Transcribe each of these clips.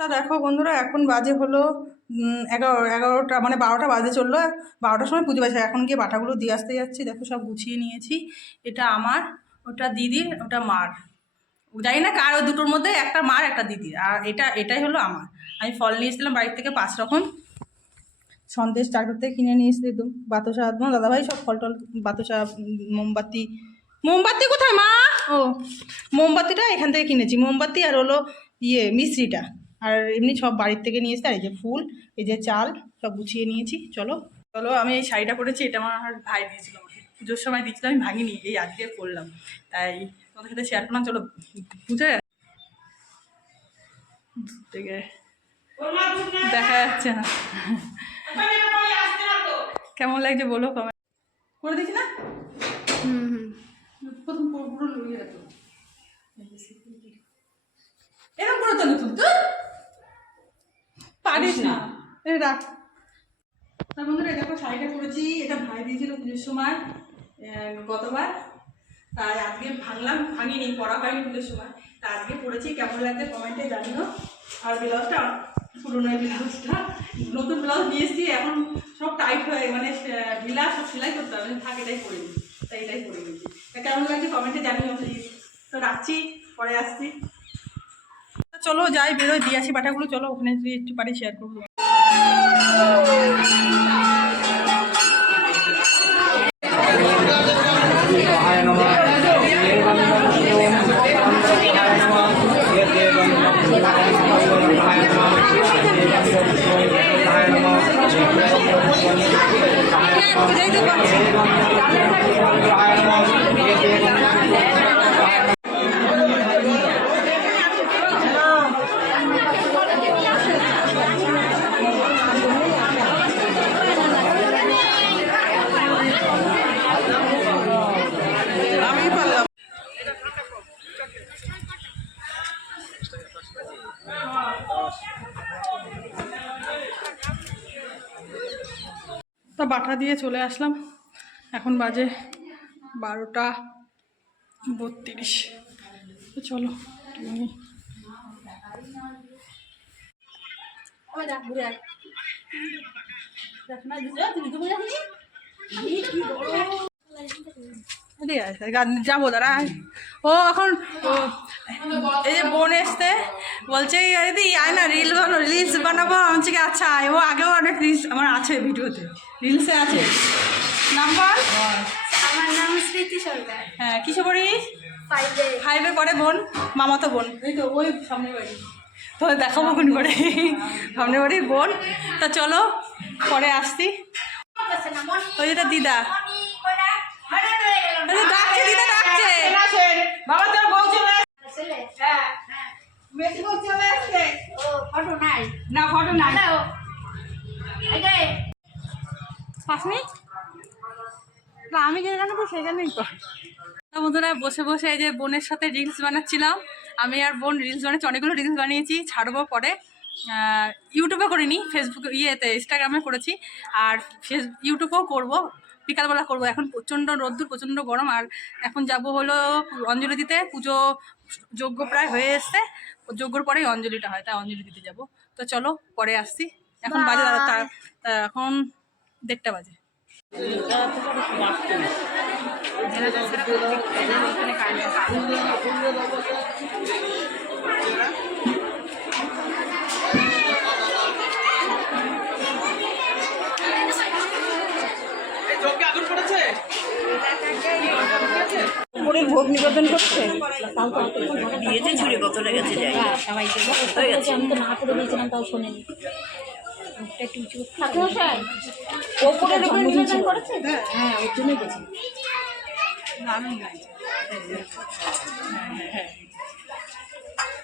তা দেখো বন্ধুরা, এখন বাজে হলো এগারো, এগারোটা মানে বারোটা বাজে চলল। বারোটার সময় পুজো বাজে, এখন গিয়ে বাটাগুলো দিয়ে আসতে যাচ্ছি। দেখো সব গুছিয়ে নিয়েছি। এটা আমার, ওটা দিদির, ওটা মার। জানি না কার, ওই দুটোর মধ্যে একটা মার, একটা দিদির। আর এটা, এটাই হলো আমার। আমি ফল নিয়ে এসেছিলাম বাড়ির থেকে পাঁচ রকম। সন্দেশ চারটার থেকে কিনে নিয়ে এসে একদম। বাতাসা, তোমার দাদাভাই সব ফল টল, বাতাসা, মোমবাতি। মোমবাতি কোথায় মা? ও, মোমবাতিটা এখান থেকে কিনেছি। মোমবাতি আর হলো ইয়ে মিশ্রিটা। আর এমনি সব বাড়ির থেকে নিয়ে এসে আর এই যে ফুল এই যে চাল সব গুছিয়ে নিয়েছি চলো। চলো আমি এই শাড়িটা পরেছি এটা আমার ভাই দিয়েছিল আমাকে। পুজোর সময় দিয়েছিল আমি ভাঙিনি এই আজকে করলাম। তাই তোমাদের সাথে শেয়ার করলাম চলো বুঝে দেখা যাচ্ছে না। কেমন লাগছে বলো কমেন্ট করে দিচ্ছি না? হুম হুম। প্রথম পুরো পুরো লুকিয়ে রাখো। এরকম করে চলো তুই তো পারিস না। রাখ। তার বন্ধুরা দেখো শাড়িটা পরেছি। এটা ভাই দিয়েছিল পুজোর সময় গতবার। তাই আজকে ভাঙলাম ভাঙিনি পড়া হয়নি পুজোর সময়। তা আজকে পড়েছি কেমন লাগছে কমেন্টে জানিও। আর ব্লাউজটা পুরোনো ব্লাউজটা নতুন ব্লাউজ নিয়ে এসেছি। এখন সব টাইট হয়ে মানে ঢিলা সব সেলাই করতে হবে। থাকে এটাই পরে নিই তাই এটাই পরে নিয়েছি তা কেমন লাগছে কমেন্টে জানিও প্লিজ তো রাখছি পরে আসছি। চলো যাই বেরোয় দিয়ে আসি পাঠাগুলো চলো ওখানে যদি একটু পারি শেয়ার করব। আমি তো বাটা দিয়ে চলে আসলাম। এখন বাজে বারোটা বত্রিশ। তো চলো গা- যাব দাঁড়া। ও এখন এই যে বোন এসতে বলছে দিদি আয় না রিল বানাবো রিলস বানাবো। আমি কি, আচ্ছা আয়। ও আগেও অনেক রিলস আমার আছে ভিডিওতে রিলসে আছে। নাম্বার? আমার নাম স্মৃতি সরকার। হ্যাঁ কিসে পড়িস? ফাইভে ফাইভে পড়ে বোন মামাতো বোন। এই তো ওই সামনে বাড়ি। তো দেখাবো কোন করে? সামনে বাড়ি বোন। তা চলো পরে আসছি। ওই যেটা দিদা। ডাকছে দিদা ডাকছে। বাবা তোর বউ চলে হ্যাঁ। বেশি বউ চলে আসছে ও ফটো নাই? না ফটো নাই। হ্যালো? পাঁচ মিনিট না আমি যেখানে তো। সেখানেই কর বন্ধুরা বসে বসে এই যে বোনের সাথে রিলস বানাচ্ছিলাম। আমি আর বোন রিলস বানাচ্ছি অনেকগুলো রিলস বানিয়েছি ছাড়বো পরে। ইউটিউবে করিনি ফেসবুক ইয়েতে ইনস্টাগ্রামে করেছি। আর ফেস ইউটিউবেও করব। বিকালবেলা করব। এখন প্রচণ্ড রোদ্দুর, প্রচণ্ড গরম, আর এখন যাব হলো অঞ্জলি দিতে পুজো যজ্ঞ প্রায় হয়ে এসছে। যজ্ঞর পরেই অঞ্জলিটা হয় তাই অঞ্জলি দিতে যাব। তো চলো, পরে আসছি। এখন বাজে দাঁড়া তা- তা এখন দেড়টা বাজে। উপরের ভোগ নিবেদন করছে? দিয়েছে ছুড়ে কত লেগেছে যাই হয়ে গেছে। আমি তো না করে দিয়েছিলাম তাও শোনেনি। করেছে? হ্যাঁ। ওর জন্যই গেছি। সদা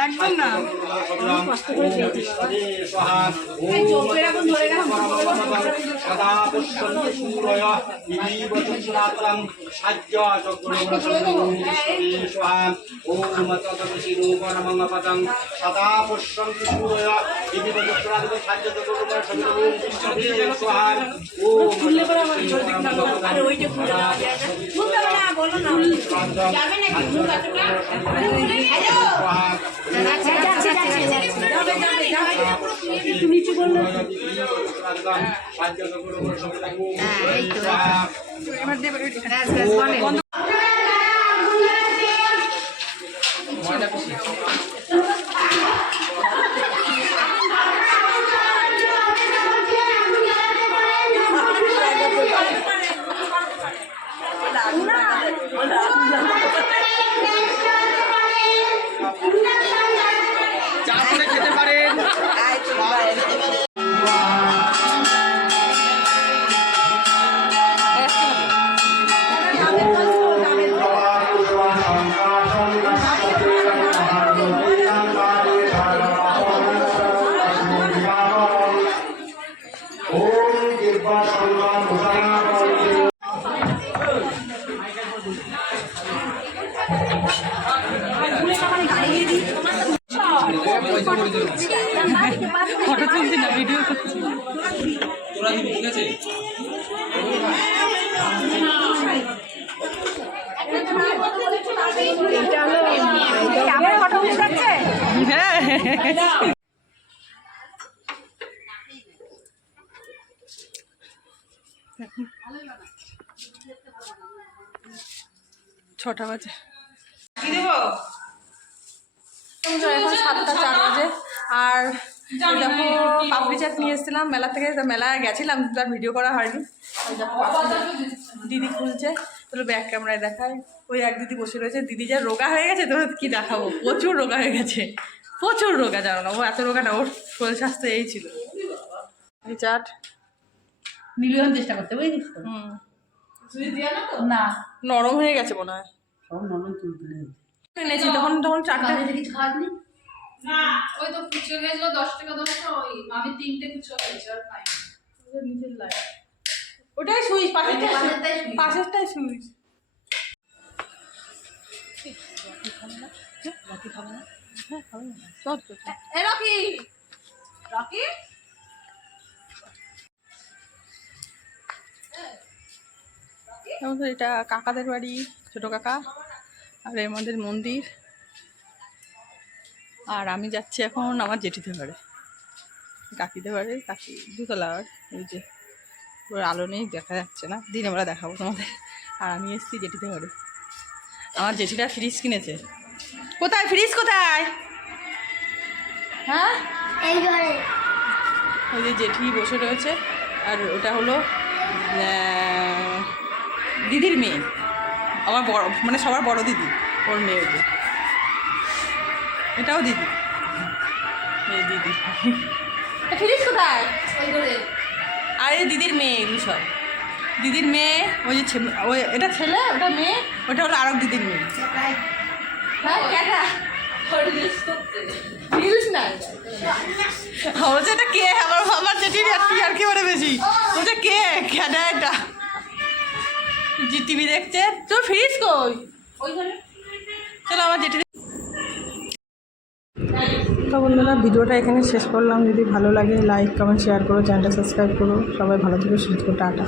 একদম না ॐ তদবিশিরূপণমঙ্গপদং সদা পুষ্পন্তি সূরয় বিবিব চক্ষুরাত্রং সাজ্য চক্রবর্ষে স্বাহা ॐ ওই যে খুলে দেওয়া যায় না খুলতে হবে না বলো না করলে সাহায্য এবার দেবে ফটো তুলছি না ভিডিও করছি ক্যামেরা ফটো হ্যাঁ। ছটা বাজে। এখন সাতটা চার বাজে। আর দেখো পাপড়ি চাট নিয়ে এসেছিলাম। মেলা থেকে মেলায় গেছিলাম তার ভিডিও করা হয়নি। দিদি খুলছে। তাহলে ব্যাক ক্যামেরায় দেখায় ওই এক দিদি বসে রয়েছে। দিদি যা রোগা হয়ে গেছে তো কি দেখাবো? প্রচুর রোগা হয়ে গেছে। প্রচুর রোগা জানো না ও এত রোগা না ওর শরীর স্বাস্থ্য এই ছিল। এই চাট। মিলিয়ন চেষ্টা করতে বুঝিস তো? হুম। না। নরম হয়ে গেছে মনে হয়। সব নরম তুলতে এনেছি তখন তখন চারটে কিছু খাওয়াবি না ওই তো ফুচকা খেয়েছিল দশ টাকা দশ টাকা ওই আমি তিনটে ফুচকা খেয়েছি আর খাইনি। নিচের লাইট ওটাই সুইচ পাশেরটাই সুইচ। পাশেরটাই সুইচ। এ রকি! রকি? এটা কাকাদের বাড়ি ছোট কাকা আর আমাদের মন্দির। আর আমি যাচ্ছি এখন আমার জেঠিতে বাড়ি কাকিদের বাড়ি কাকি দুতলা এই যে পুরো আলো নেই দেখা যাচ্ছে না। দিনের বেলা দেখাবো তোমাদের। আর আমি এসেছি জেঠিতে বাড়ি। আমার জেঠিরা ফ্রিজ কিনেছে। কোথায়? ফ্রিজ কোথায়? হ্যাঁ? ওই যে জেঠি বসে রয়েছে। আর ওটা হলো দিদির মেয়ে। আমার বড় মানে সবার বড় দিদি। ওর মেয়ে ওটা এটাও দিদি। এই দিদি। ফিরিস কোথায়? ওই আর এই দিদির মেয়ে এগুলো সব। দিদির মেয়ে ওই যে ছে- ওই এটা ছেলে ওটা মেয়ে ওটা হলো আরব দিদির মেয়ে। হ্যাঁ বলছে এটা কে? আমার আমার জেঠির আর আর কি বলে বেশি। বলছে কে? জি টিভি দেখছে? তো ফ্রিজ কই? চলো আমার জেঠি তো বন্ধুরা ভিডিওটা এখানে শেষ করলাম। যদি ভালো লাগে লাইক কমেন্ট শেয়ার করো চ্যানেলটা সাবস্ক্রাইব করো। সবাই ভালো থেকো সুস্থ টাটা।